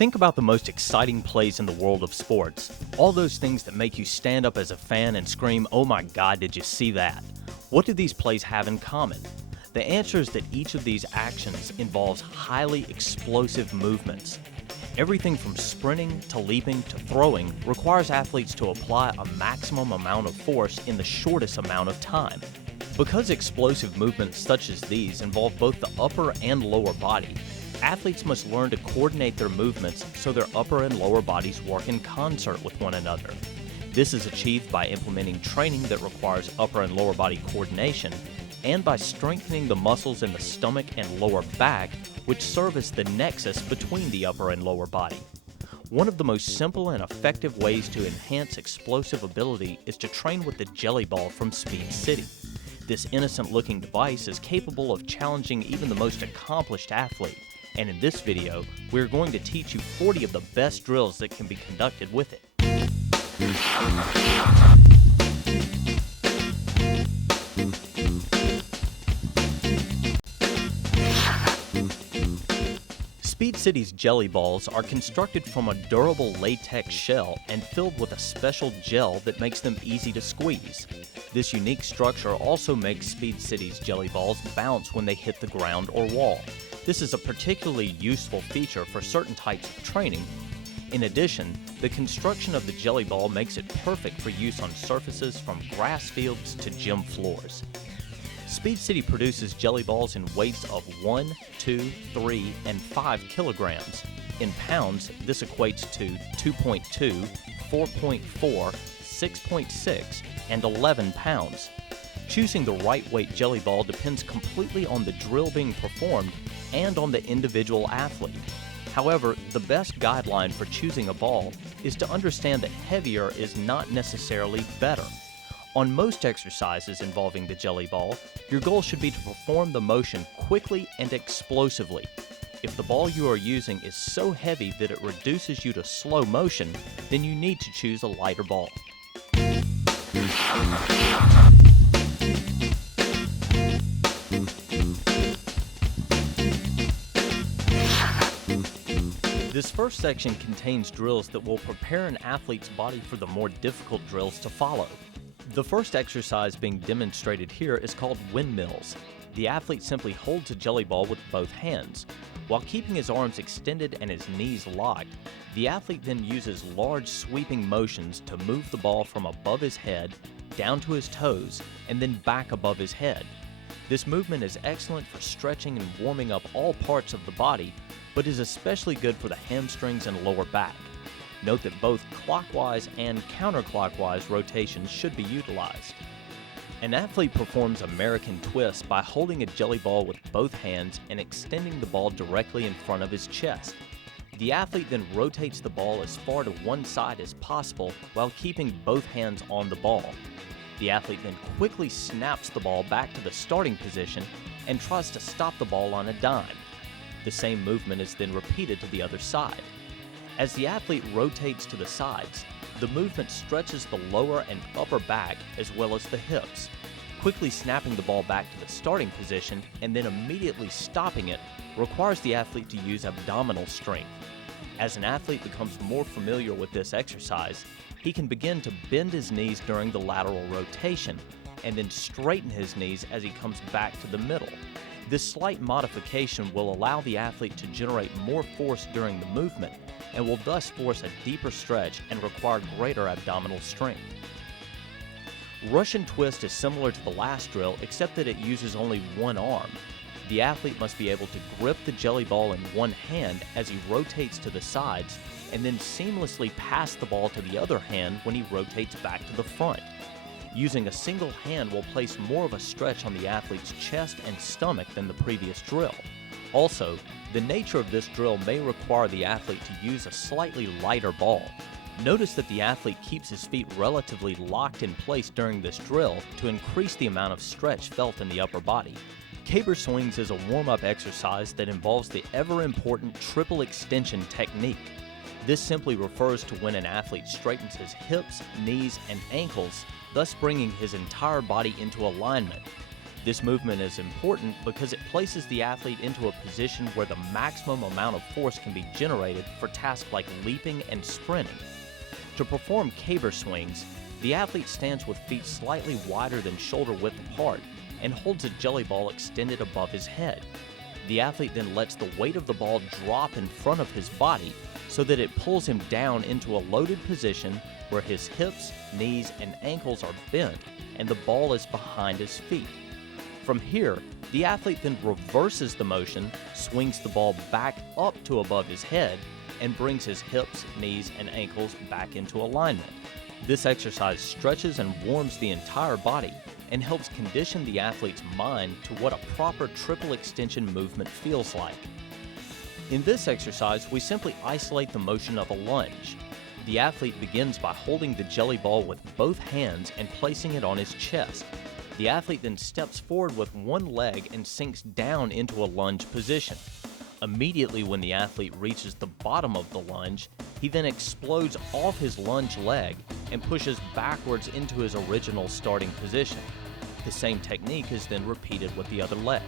Think about the most exciting plays in the world of sports. All those things that make you stand up as a fan and scream, "Oh my God, did you see that?" What do these plays have in common? The answer is that each of these actions involves highly explosive movements. Everything from sprinting to leaping to throwing requires athletes to apply a maximum amount of force in the shortest amount of time. Because explosive movements such as these involve both the upper and lower body, athletes must learn to coordinate their movements so their upper and lower bodies work in concert with one another. This is achieved by implementing training that requires upper and lower body coordination, and by strengthening the muscles in the stomach and lower back, which serve as the nexus between the upper and lower body. One of the most simple and effective ways to enhance explosive ability is to train with the jelly ball from Speed City. This innocent-looking device is capable of challenging even the most accomplished athlete, and in this video, we're going to teach you 40 of the best drills that can be conducted with it. Speed City's jelly balls are constructed from a durable latex shell and filled with a special gel that makes them easy to squeeze. This unique structure also makes Speed City's jelly balls bounce when they hit the ground or wall. This is a particularly useful feature for certain types of training. In addition, the construction of the jelly ball makes it perfect for use on surfaces from grass fields to gym floors. Speed City produces jelly balls in weights of 1, 2, 3, and 5 kilograms. In pounds, this equates to 2.2, 4.4, 6.6, and 11 pounds. Choosing the right weight jelly ball depends completely on the drill being performed and on the individual athlete. However, the best guideline for choosing a ball is to understand that heavier is not necessarily better. On most exercises involving the jelly ball, your goal should be to perform the motion quickly and explosively. If the ball you are using is so heavy that it reduces you to slow motion, then you need to choose a lighter ball. This first section contains drills that will prepare an athlete's body for the more difficult drills to follow. The first exercise being demonstrated here is called windmills. The athlete simply holds a jelly ball with both hands. While keeping his arms extended and his knees locked, the athlete then uses large sweeping motions to move the ball from above his head, down to his toes, and then back above his head. This movement is excellent for stretching and warming up all parts of the body, but is especially good for the hamstrings and lower back. Note that both clockwise and counterclockwise rotations should be utilized. An athlete performs American twists by holding a jelly ball with both hands and extending the ball directly in front of his chest. The athlete then rotates the ball as far to one side as possible while keeping both hands on the ball. The athlete then quickly snaps the ball back to the starting position and tries to stop the ball on a dime. The same movement is then repeated to the other side. As the athlete rotates to the sides, the movement stretches the lower and upper back as well as the hips. Quickly snapping the ball back to the starting position and then immediately stopping it requires the athlete to use abdominal strength. As an athlete becomes more familiar with this exercise, he can begin to bend his knees during the lateral rotation and then straighten his knees as he comes back to the middle. This slight modification will allow the athlete to generate more force during the movement and will thus force a deeper stretch and require greater abdominal strength. Russian twist is similar to the last drill except that it uses only one arm. The athlete must be able to grip the jelly ball in one hand as he rotates to the sides and then seamlessly pass the ball to the other hand when he rotates back to the front. Using a single hand will place more of a stretch on the athlete's chest and stomach than the previous drill. Also, the nature of this drill may require the athlete to use a slightly lighter ball. Notice that the athlete keeps his feet relatively locked in place during this drill to increase the amount of stretch felt in the upper body. Caber swings is a warm-up exercise that involves the ever-important triple extension technique. This simply refers to when an athlete straightens his hips, knees, and ankles, thus bringing his entire body into alignment. This movement is important because it places the athlete into a position where the maximum amount of force can be generated for tasks like leaping and sprinting. To perform caber swings, the athlete stands with feet slightly wider than shoulder width apart and holds a jelly ball extended above his head. The athlete then lets the weight of the ball drop in front of his body so that it pulls him down into a loaded position where his hips, knees, and ankles are bent and the ball is behind his feet. From here, the athlete then reverses the motion, swings the ball back up to above his head, and brings his hips, knees, and ankles back into alignment. This exercise stretches and warms the entire body and helps condition the athlete's mind to what a proper triple extension movement feels like. In this exercise, we simply isolate the motion of a lunge. The athlete begins by holding the jelly ball with both hands and placing it on his chest. The athlete then steps forward with one leg and sinks down into a lunge position. Immediately when the athlete reaches the bottom of the lunge, he then explodes off his lunge leg and pushes backwards into his original starting position. The same technique is then repeated with the other leg.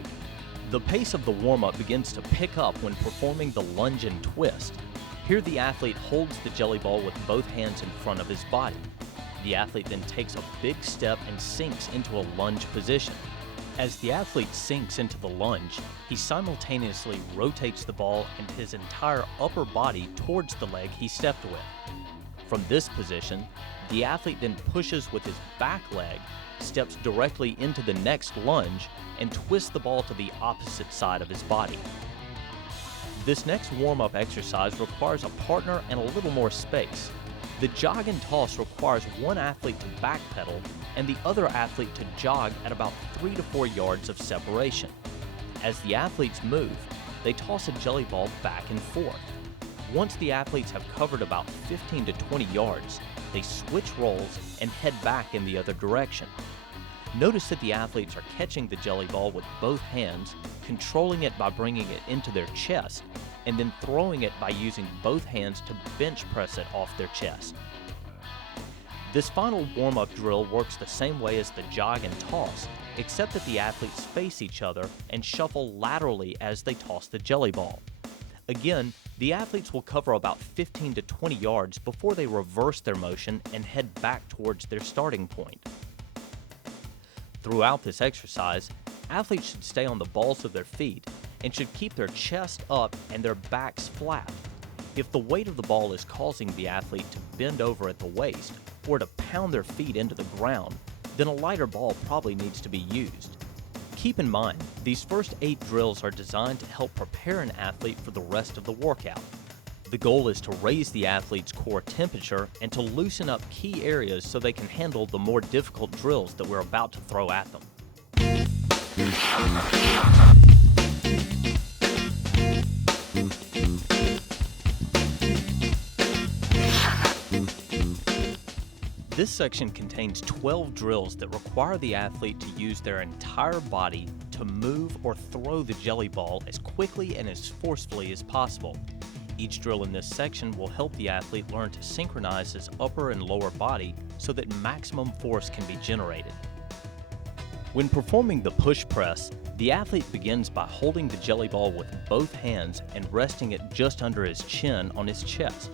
The pace of the warm-up begins to pick up when performing the lunge and twist. Here the athlete holds the jelly ball with both hands in front of his body. The athlete then takes a big step and sinks into a lunge position. As the athlete sinks into the lunge, he simultaneously rotates the ball and his entire upper body towards the leg he stepped with. From this position, the athlete then pushes with his back leg, steps directly into the next lunge, and twists the ball to the opposite side of his body. This next warm-up exercise requires a partner and a little more space. The jog and toss requires one athlete to backpedal and the other athlete to jog at about 3 to 4 yards of separation. As the athletes move, they toss a jelly ball back and forth. Once the athletes have covered about 15 to 20 yards, they switch roles and head back in the other direction. Notice that the athletes are catching the jelly ball with both hands, controlling it by bringing it into their chest, and then throwing it by using both hands to bench press it off their chest. This final warm-up drill works the same way as the jog and toss, except that the athletes face each other and shuffle laterally as they toss the jelly ball. Again, the athletes will cover about 15 to 20 yards before they reverse their motion and head back towards their starting point. Throughout this exercise, athletes should stay on the balls of their feet and should keep their chest up and their backs flat. If the weight of the ball is causing the athlete to bend over at the waist or to pound their feet into the ground, then a lighter ball probably needs to be used. Keep in mind, these first 8 drills are designed to help prepare an athlete for the rest of the workout. The goal is to raise the athlete's core temperature and to loosen up key areas so they can handle the more difficult drills that we're about to throw at them. This section contains 12 drills that require the athlete to use their entire body to move or throw the jelly ball as quickly and as forcefully as possible. Each drill in this section will help the athlete learn to synchronize his upper and lower body so that maximum force can be generated. When performing the push press, the athlete begins by holding the jelly ball with both hands and resting it just under his chin on his chest.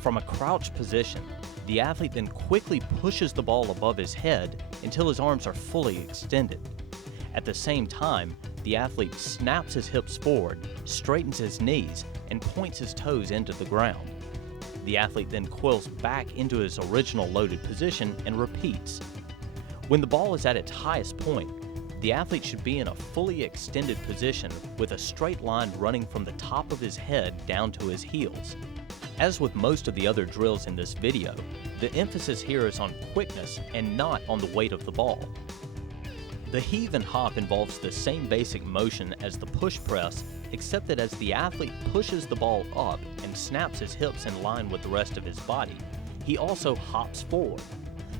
From a crouch position, the athlete then quickly pushes the ball above his head until his arms are fully extended. At the same time, the athlete snaps his hips forward, straightens his knees, and points his toes into the ground. The athlete then coils back into his original loaded position and repeats. When the ball is at its highest point, the athlete should be in a fully extended position with a straight line running from the top of his head down to his heels. As with most of the other drills in this video, the emphasis here is on quickness and not on the weight of the ball. The heave and hop involves the same basic motion as the push press, except that as the athlete pushes the ball up and snaps his hips in line with the rest of his body, he also hops forward.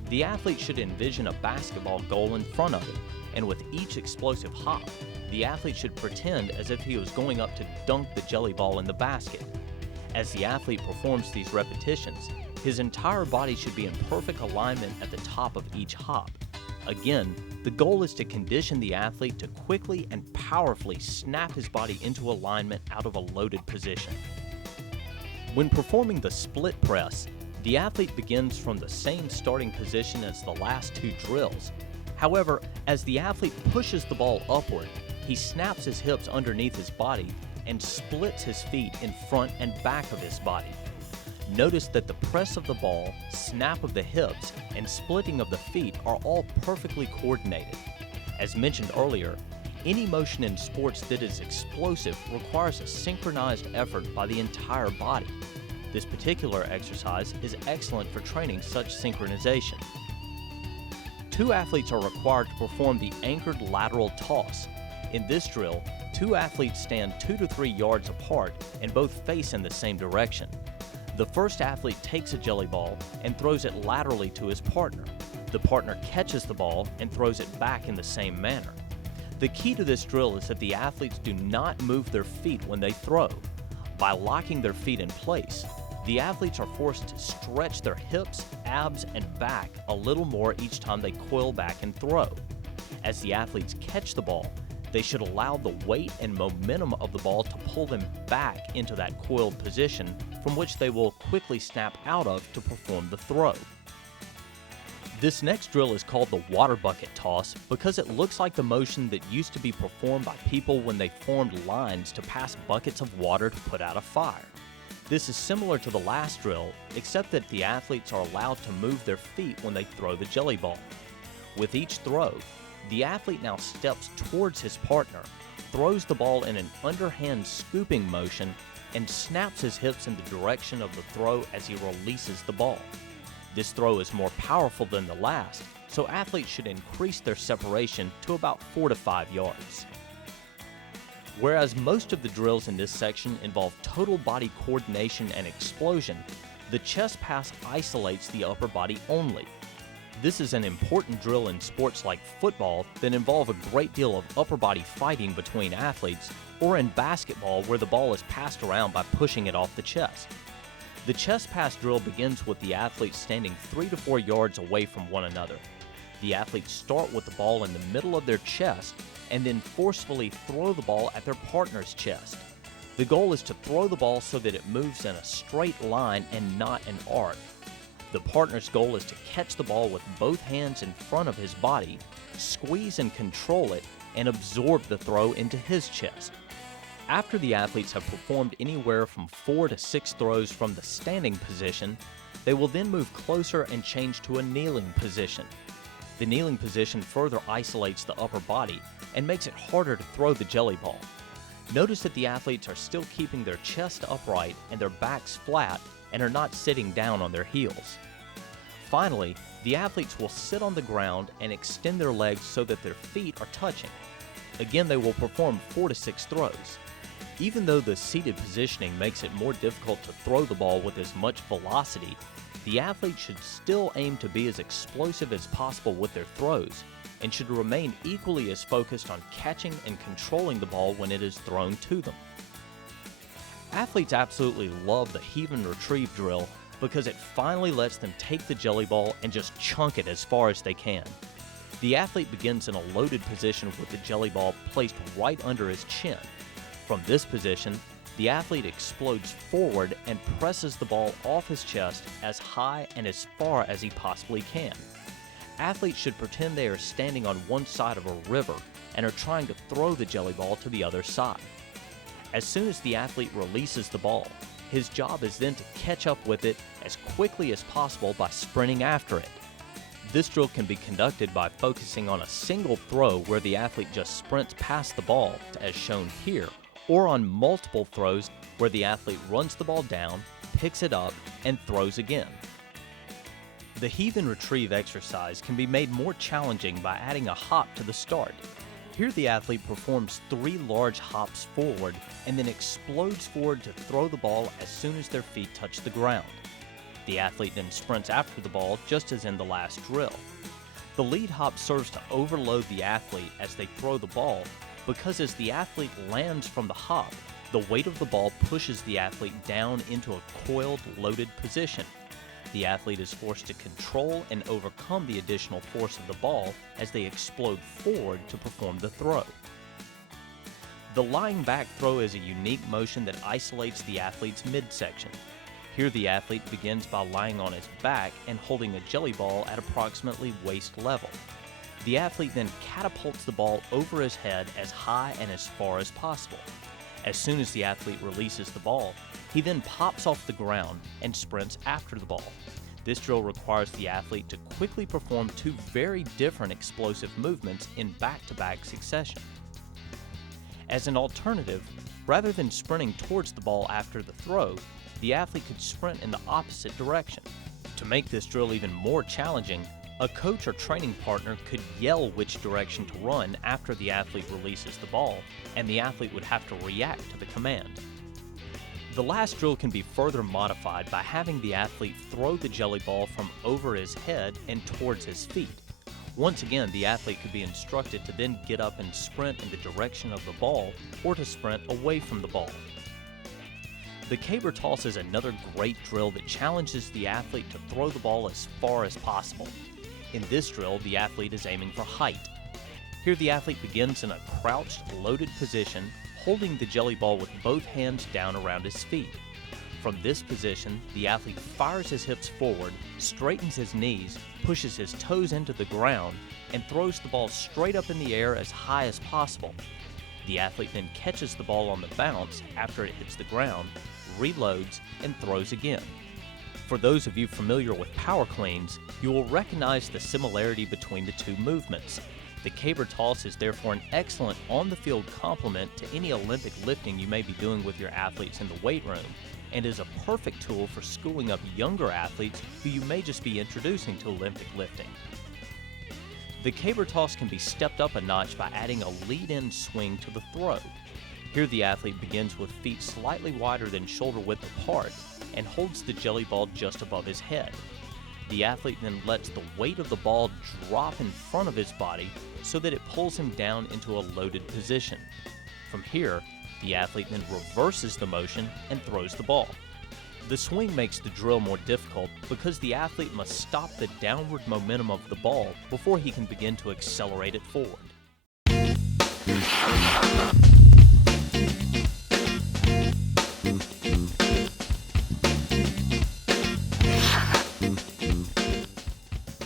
The athlete should envision a basketball goal in front of him, and with each explosive hop, the athlete should pretend as if he was going up to dunk the jelly ball in the basket. As the athlete performs these repetitions, his entire body should be in perfect alignment at the top of each hop. Again, the goal is to condition the athlete to quickly and powerfully snap his body into alignment out of a loaded position. When performing the split press, the athlete begins from the same starting position as the last two drills. However, as the athlete pushes the ball upward, he snaps his hips underneath his body and splits his feet in front and back of his body. Notice that the press of the ball, snap of the hips, and splitting of the feet are all perfectly coordinated. As mentioned earlier, any motion in sports that is explosive requires a synchronized effort by the entire body. This particular exercise is excellent for training such synchronization. Two athletes are required to perform the anchored lateral toss. In this drill, two athletes stand 2 to 3 yards apart and both face in the same direction. The first athlete takes a jelly ball and throws it laterally to his partner. The partner catches the ball and throws it back in the same manner. The key to this drill is that the athletes do not move their feet when they throw. By locking their feet in place, the athletes are forced to stretch their hips, abs, and back a little more each time they coil back and throw. As the athletes catch the ball, they should allow the weight and momentum of the ball to pull them back into that coiled position from which they will quickly snap out of to perform the throw. This next drill is called the water bucket toss because it looks like the motion that used to be performed by people when they formed lines to pass buckets of water to put out a fire. This is similar to the last drill, except that the athletes are allowed to move their feet when they throw the jelly ball. With each throw, the athlete now steps towards his partner, throws the ball in an underhand scooping motion, and snaps his hips in the direction of the throw as he releases the ball. This throw is more powerful than the last, so athletes should increase their separation to about 4 to 5 yards. Whereas most of the drills in this section involve total body coordination and explosion, the chest pass isolates the upper body only. This is an important drill in sports like football that involve a great deal of upper body fighting between athletes, or in basketball where the ball is passed around by pushing it off the chest. The chest pass drill begins with the athletes standing 3 to 4 yards away from one another. The athletes start with the ball in the middle of their chest and then forcefully throw the ball at their partner's chest. The goal is to throw the ball so that it moves in a straight line and not an arc. The partner's goal is to catch the ball with both hands in front of his body, squeeze and control it, and absorb the throw into his chest. After the athletes have performed anywhere from 4 to 6 throws from the standing position, they will then move closer and change to a kneeling position. The kneeling position further isolates the upper body and makes it harder to throw the jelly ball. Notice that the athletes are still keeping their chest upright and their backs flat and are not sitting down on their heels. Finally, the athletes will sit on the ground and extend their legs so that their feet are touching. Again, they will perform 4 to 6 throws. Even though the seated positioning makes it more difficult to throw the ball with as much velocity, the athlete should still aim to be as explosive as possible with their throws and should remain equally as focused on catching and controlling the ball when it is thrown to them. Athletes absolutely love the heave and retrieve drill because it finally lets them take the jelly ball and just chunk it as far as they can. The athlete begins in a loaded position with the jelly ball placed right under his chin. From this position, the athlete explodes forward and presses the ball off his chest as high and as far as he possibly can. Athletes should pretend they are standing on one side of a river and are trying to throw the jelly ball to the other side. As soon as the athlete releases the ball, his job is then to catch up with it as quickly as possible by sprinting after it. This drill can be conducted by focusing on a single throw where the athlete just sprints past the ball, as shown here, or on multiple throws where the athlete runs the ball down, picks it up, and throws again. The heave and retrieve exercise can be made more challenging by adding a hop to the start. Here the athlete performs 3 large hops forward and then explodes forward to throw the ball as soon as their feet touch the ground. The athlete then sprints after the ball just as in the last drill. The lead hop serves to overload the athlete as they throw the ball because as the athlete lands from the hop, the weight of the ball pushes the athlete down into a coiled, loaded position. The athlete is forced to control and overcome the additional force of the ball as they explode forward to perform the throw. The lying back throw is a unique motion that isolates the athlete's midsection. Here the athlete begins by lying on his back and holding a jelly ball at approximately waist level. The athlete then catapults the ball over his head as high and as far as possible. As soon as the athlete releases the ball, he then pops off the ground and sprints after the ball. This drill requires the athlete to quickly perform two very different explosive movements in back-to-back succession. As an alternative, rather than sprinting towards the ball after the throw, the athlete could sprint in the opposite direction. To make this drill even more challenging, a coach or training partner could yell which direction to run after the athlete releases the ball, and the athlete would have to react to the command. The last drill can be further modified by having the athlete throw the jelly ball from over his head and towards his feet. Once again, the athlete could be instructed to then get up and sprint in the direction of the ball or to sprint away from the ball. The caber toss is another great drill that challenges the athlete to throw the ball as far as possible. In this drill, the athlete is aiming for height. Here the athlete begins in a crouched, loaded position, holding the jelly ball with both hands down around his feet. From this position, the athlete fires his hips forward, straightens his knees, pushes his toes into the ground, and throws the ball straight up in the air as high as possible. The athlete then catches the ball on the bounce after it hits the ground, reloads, and throws again. For those of you familiar with power cleans, you will recognize the similarity between the two movements. The caber toss is therefore an excellent on-the-field complement to any Olympic lifting you may be doing with your athletes in the weight room, and is a perfect tool for schooling up younger athletes who you may just be introducing to Olympic lifting. The caber toss can be stepped up a notch by adding a lead-in swing to the throw. Here the athlete begins with feet slightly wider than shoulder width apart and holds the jelly ball just above his head. The athlete then lets the weight of the ball drop in front of his body so that it pulls him down into a loaded position. From here, the athlete then reverses the motion and throws the ball. The swing makes the drill more difficult because the athlete must stop the downward momentum of the ball before he can begin to accelerate it forward.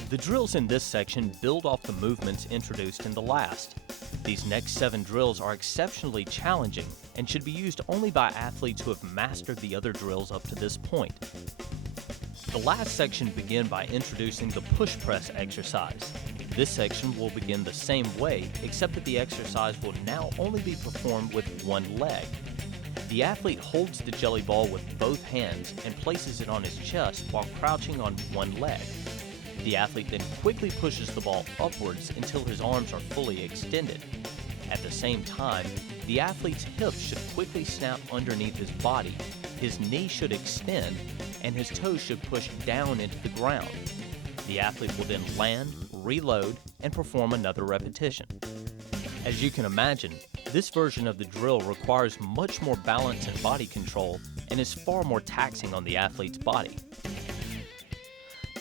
The drills in this section build off the movements introduced in the last. These next 7 drills are exceptionally challenging and should be used only by athletes who have mastered the other drills up to this point. The last section began by introducing the push press exercise. This section will begin the same way, except that the exercise will now only be performed with one leg. The athlete holds the jelly ball with both hands and places it on his chest while crouching on one leg. The athlete then quickly pushes the ball upwards until his arms are fully extended. At the same time, the athlete's hips should quickly snap underneath his body, his knee should extend, and his toes should push down into the ground. The athlete will then land, reload, and perform another repetition. As you can imagine, this version of the drill requires much more balance and body control and is far more taxing on the athlete's body.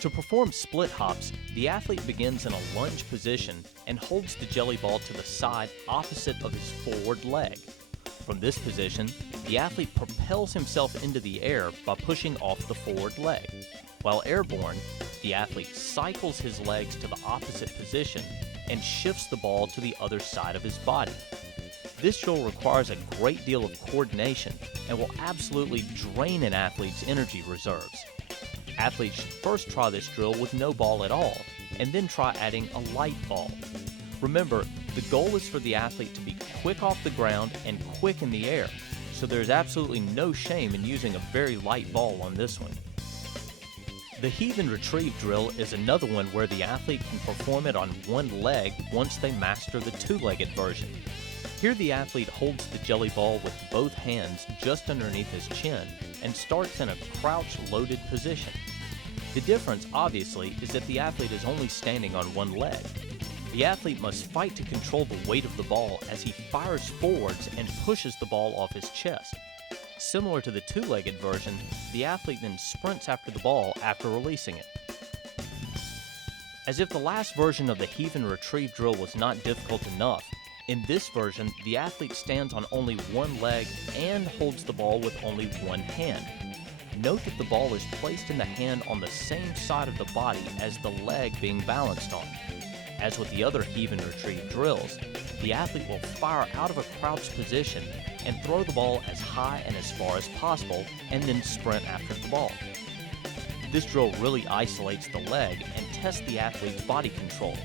To perform split hops, the athlete begins in a lunge position and holds the jelly ball to the side opposite of his forward leg. From this position, the athlete propels himself into the air by pushing off the forward leg. While airborne, the athlete cycles his legs to the opposite position and shifts the ball to the other side of his body. This drill requires a great deal of coordination and will absolutely drain an athlete's energy reserves. Athletes should first try this drill with no ball at all, and then try adding a light ball. Remember, the goal is for the athlete to be quick off the ground and quick in the air, so there's absolutely no shame in using a very light ball on this one. The heave and retrieve drill is another one where the athlete can perform it on one leg once they master the two-legged version. Here the athlete holds the jelly ball with both hands just underneath his chin and starts in a crouch loaded position. The difference, obviously, is that the athlete is only standing on one leg. The athlete must fight to control the weight of the ball as he fires forwards and pushes the ball off his chest. Similar to the two-legged version, the athlete then sprints after the ball after releasing it. As if the last version of the heave and retrieve drill was not difficult enough, in this version, the athlete stands on only one leg and holds the ball with only one hand. Note that the ball is placed in the hand on the same side of the body as the leg being balanced on. As with the other heave and retrieve drills, the athlete will fire out of a crouched position and throw the ball as high and as far as possible, and then sprint after the ball. This drill really isolates the leg and tests the athlete's body control.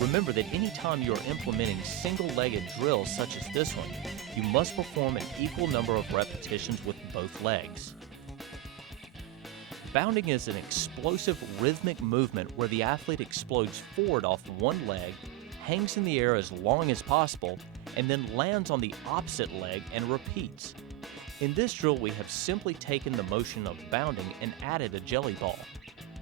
Remember that anytime you are implementing single-legged drills such as this one, you must perform an equal number of repetitions with both legs. Bounding is an explosive rhythmic movement where the athlete explodes forward off one leg, hangs in the air as long as possible, and then lands on the opposite leg and repeats. In this drill, we have simply taken the motion of bounding and added a jelly ball.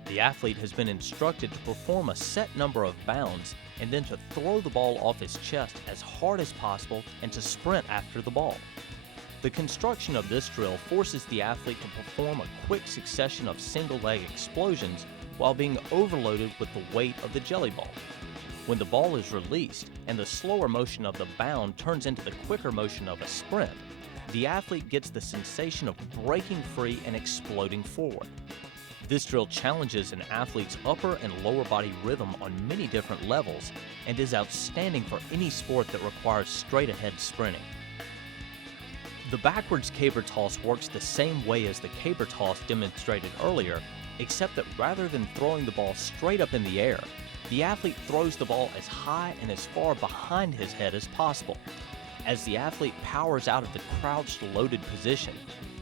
The athlete has been instructed to perform a set number of bounds and then to throw the ball off his chest as hard as possible and to sprint after the ball. The construction of this drill forces the athlete to perform a quick succession of single-leg explosions while being overloaded with the weight of the jelly ball. When the ball is released and the slower motion of the bound turns into the quicker motion of a sprint, the athlete gets the sensation of breaking free and exploding forward. This drill challenges an athlete's upper and lower body rhythm on many different levels and is outstanding for any sport that requires straight-ahead sprinting. The backwards caber toss works the same way as the caber toss demonstrated earlier, except that rather than throwing the ball straight up in the air, the athlete throws the ball as high and as far behind his head as possible. As the athlete powers out of the crouched, loaded position,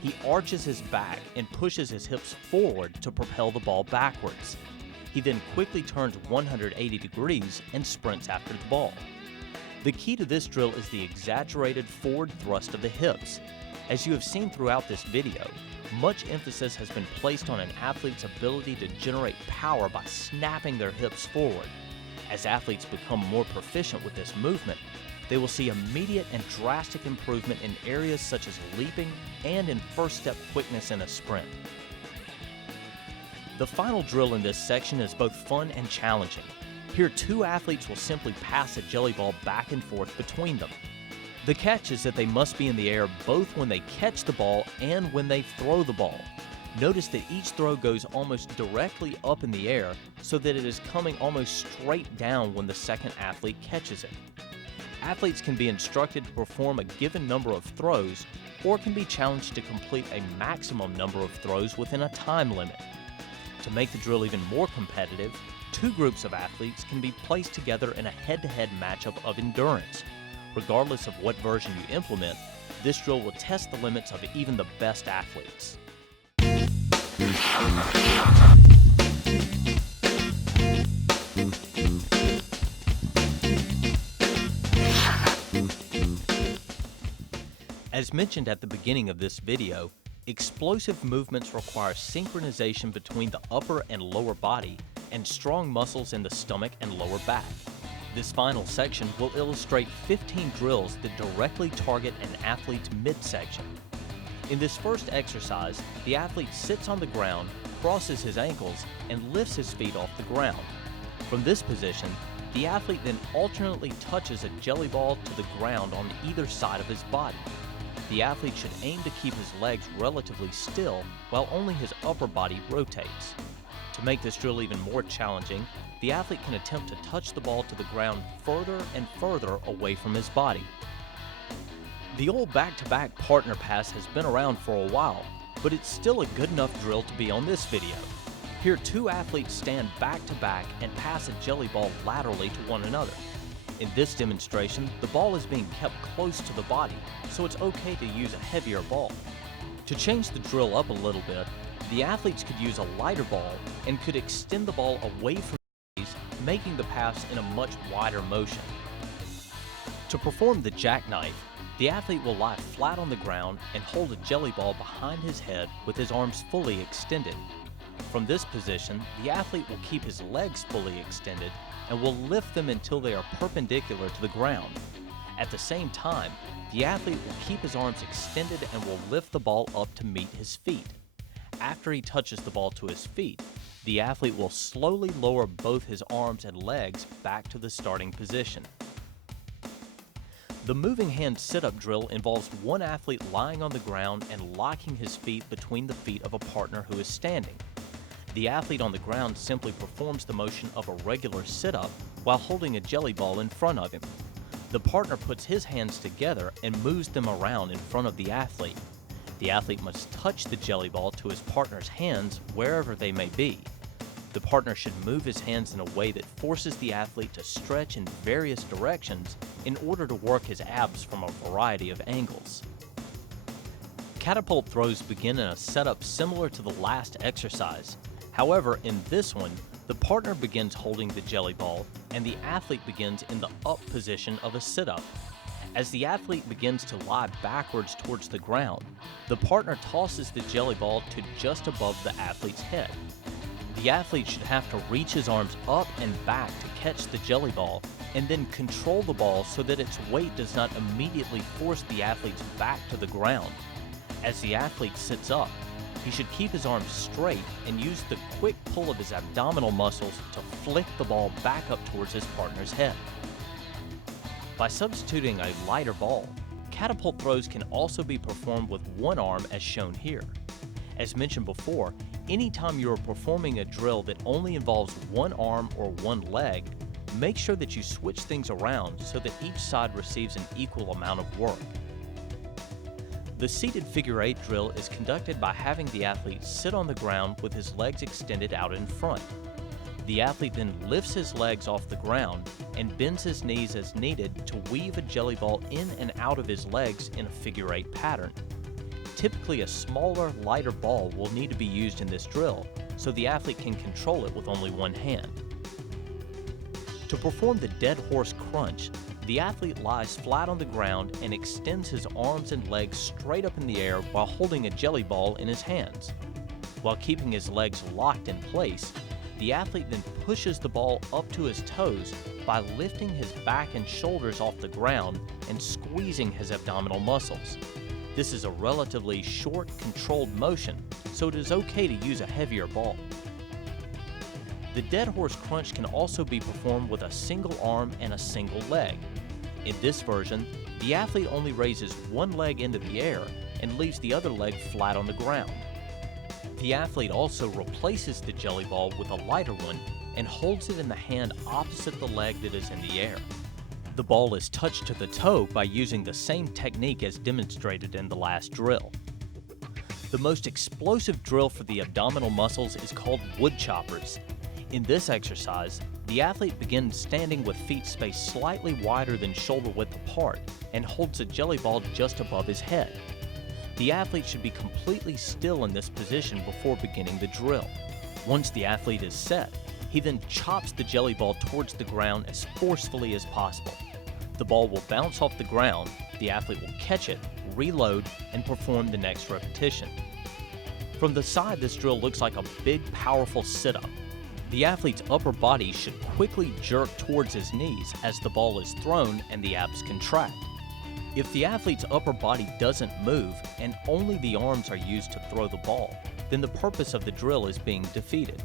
he arches his back and pushes his hips forward to propel the ball backwards. He then quickly turns 180 degrees and sprints after the ball. The key to this drill is the exaggerated forward thrust of the hips. As you have seen throughout this video, much emphasis has been placed on an athlete's ability to generate power by snapping their hips forward. As athletes become more proficient with this movement, they will see immediate and drastic improvement in areas such as leaping and in first step quickness in a sprint. The final drill in this section is both fun and challenging. Here, two athletes will simply pass a jelly ball back and forth between them. The catch is that they must be in the air both when they catch the ball and when they throw the ball. Notice that each throw goes almost directly up in the air so that it is coming almost straight down when the second athlete catches it. Athletes can be instructed to perform a given number of throws or can be challenged to complete a maximum number of throws within a time limit. To make the drill even more competitive, two groups of athletes can be placed together in a head-to-head matchup of endurance. Regardless of what version you implement, this drill will test the limits of even the best athletes. As mentioned at the beginning of this video, explosive movements require synchronization between the upper and lower body and strong muscles in the stomach and lower back. This final section will illustrate 15 drills that directly target an athlete's midsection. In this first exercise, the athlete sits on the ground, crosses his ankles, and lifts his feet off the ground. From this position, the athlete then alternately touches a jelly ball to the ground on either side of his body. The athlete should aim to keep his legs relatively still while only his upper body rotates. To make this drill even more challenging, the athlete can attempt to touch the ball to the ground further and further away from his body. The old back-to-back partner pass has been around for a while, but it's still a good enough drill to be on this video. Here, two athletes stand back-to-back and pass a jelly ball laterally to one another. In this demonstration, the ball is being kept close to the body, so it's okay to use a heavier ball. To change the drill up a little bit, the athletes could use a lighter ball and could extend the ball away from the bodies, making the pass in a much wider motion. To perform the jackknife, the athlete will lie flat on the ground and hold a jelly ball behind his head with his arms fully extended. From this position, the athlete will keep his legs fully extended and will lift them until they are perpendicular to the ground. At the same time, the athlete will keep his arms extended and will lift the ball up to meet his feet. After he touches the ball to his feet, the athlete will slowly lower both his arms and legs back to the starting position. The moving hand sit-up drill involves one athlete lying on the ground and locking his feet between the feet of a partner who is standing. The athlete on the ground simply performs the motion of a regular sit-up while holding a jelly ball in front of him. The partner puts his hands together and moves them around in front of the athlete. The athlete must touch the jelly ball to his partner's hands wherever they may be. The partner should move his hands in a way that forces the athlete to stretch in various directions in order to work his abs from a variety of angles. Catapult throws begin in a setup similar to the last exercise. However, in this one, the partner begins holding the jelly ball and the athlete begins in the up position of a sit-up. As the athlete begins to lie backwards towards the ground, the partner tosses the jelly ball to just above the athlete's head. The athlete should have to reach his arms up and back to catch the jelly ball and then control the ball so that its weight does not immediately force the athlete's back to the ground. As the athlete sits up, he should keep his arms straight and use the quick pull of his abdominal muscles to flick the ball back up towards his partner's head. By substituting a lighter ball, catapult throws can also be performed with one arm as shown here. As mentioned before, anytime you are performing a drill that only involves one arm or one leg, make sure that you switch things around so that each side receives an equal amount of work. The seated figure 8 drill is conducted by having the athlete sit on the ground with his legs extended out in front. The athlete then lifts his legs off the ground and bends his knees as needed to weave a jelly ball in and out of his legs in a figure 8 pattern. Typically, a smaller, lighter ball will need to be used in this drill, so the athlete can control it with only one hand. To perform the dead horse crunch, the athlete lies flat on the ground and extends his arms and legs straight up in the air while holding a jelly ball in his hands. While keeping his legs locked in place, the athlete then pushes the ball up to his toes by lifting his back and shoulders off the ground and squeezing his abdominal muscles. This is a relatively short, controlled motion, so it is okay to use a heavier ball. The dead horse crunch can also be performed with a single arm and a single leg. In this version, the athlete only raises one leg into the air and leaves the other leg flat on the ground. The athlete also replaces the jelly ball with a lighter one and holds it in the hand opposite the leg that is in the air. The ball is touched to the toe by using the same technique as demonstrated in the last drill. The most explosive drill for the abdominal muscles is called wood choppers. In this exercise, the athlete begins standing with feet spaced slightly wider than shoulder width apart and holds a jelly ball just above his head. The athlete should be completely still in this position before beginning the drill. Once the athlete is set, he then chops the jelly ball towards the ground as forcefully as possible. The ball will bounce off the ground, the athlete will catch it, reload, and perform the next repetition. From the side, this drill looks like a big, powerful sit-up. The athlete's upper body should quickly jerk towards his knees as the ball is thrown and the abs contract. If the athlete's upper body doesn't move and only the arms are used to throw the ball, then the purpose of the drill is being defeated.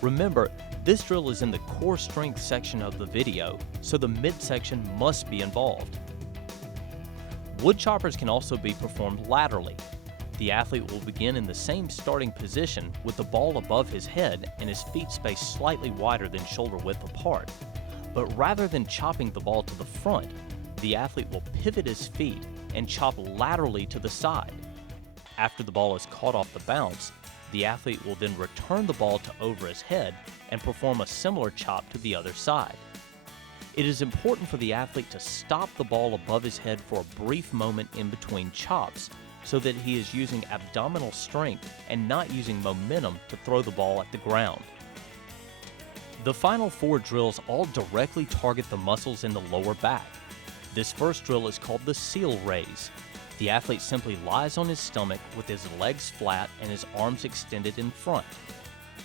Remember, this drill is in the core strength section of the video, so the midsection must be involved. Wood choppers can also be performed laterally. The athlete will begin in the same starting position with the ball above his head and his feet spaced slightly wider than shoulder width apart. But rather than chopping the ball to the front, the athlete will pivot his feet and chop laterally to the side. After the ball is caught off the bounce, the athlete will then return the ball to over his head and perform a similar chop to the other side. It is important for the athlete to stop the ball above his head for a brief moment in between chops so that he is using abdominal strength and not using momentum to throw the ball at the ground. The final 4 drills all directly target the muscles in the lower back. This first drill is called the seal raise. The athlete simply lies on his stomach with his legs flat and his arms extended in front.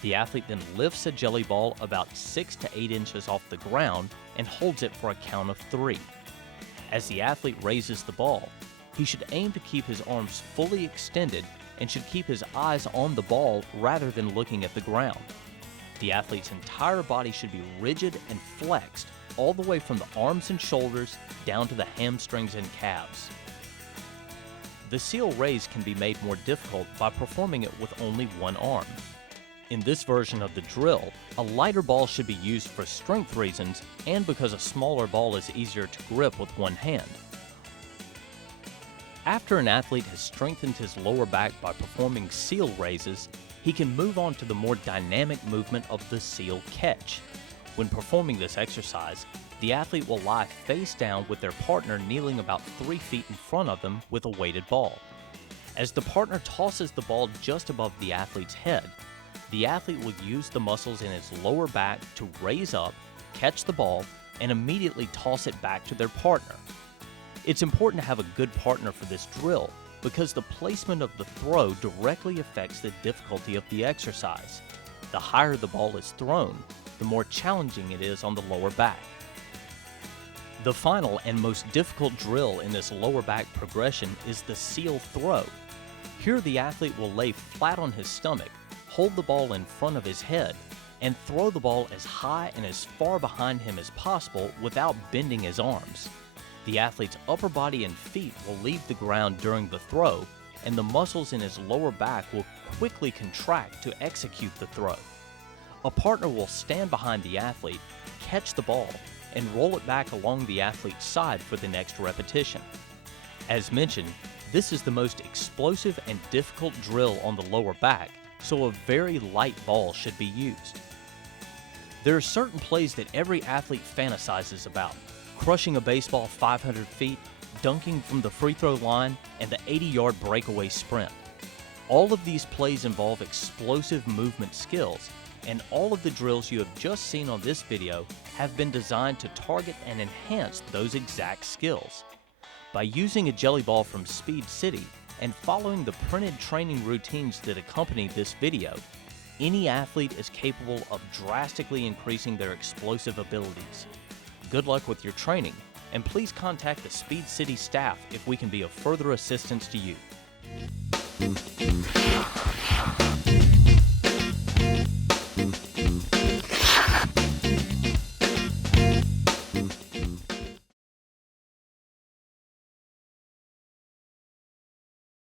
The athlete then lifts a jelly ball about 6 to 8 inches off the ground and holds it for a count of 3. As the athlete raises the ball, he should aim to keep his arms fully extended and should keep his eyes on the ball rather than looking at the ground. The athlete's entire body should be rigid and flexed all the way from the arms and shoulders down to the hamstrings and calves. The seal raise can be made more difficult by performing it with only one arm. In this version of the drill, a lighter ball should be used for strength reasons and because a smaller ball is easier to grip with one hand. After an athlete has strengthened his lower back by performing seal raises, he can move on to the more dynamic movement of the seal catch. When performing this exercise, the athlete will lie face down with their partner kneeling about 3 feet in front of them with a weighted ball. As the partner tosses the ball just above the athlete's head, the athlete will use the muscles in his lower back to raise up, catch the ball, and immediately toss it back to their partner. It's important to have a good partner for this drill because the placement of the throw directly affects the difficulty of the exercise. The higher the ball is thrown, the more challenging it is on the lower back. The final and most difficult drill in this lower back progression is the seal throw. Here the athlete will lay flat on his stomach, hold the ball in front of his head, and throw the ball as high and as far behind him as possible without bending his arms. The athlete's upper body and feet will leave the ground during the throw, and the muscles in his lower back will quickly contract to execute the throw. A partner will stand behind the athlete, catch the ball, and roll it back along the athlete's side for the next repetition. As mentioned, this is the most explosive and difficult drill on the lower back, so a very light ball should be used. There are certain plays that every athlete fantasizes about: crushing a baseball 500 feet, dunking from the free throw line, and the 80-yard breakaway sprint. All of these plays involve explosive movement skills, and all of the drills you have just seen on this video have been designed to target and enhance those exact skills. By using a jelly ball from Speed City and following the printed training routines that accompany this video, any athlete is capable of drastically increasing their explosive abilities. Good luck with your training, and please contact the Speed City staff if we can be of further assistance to you.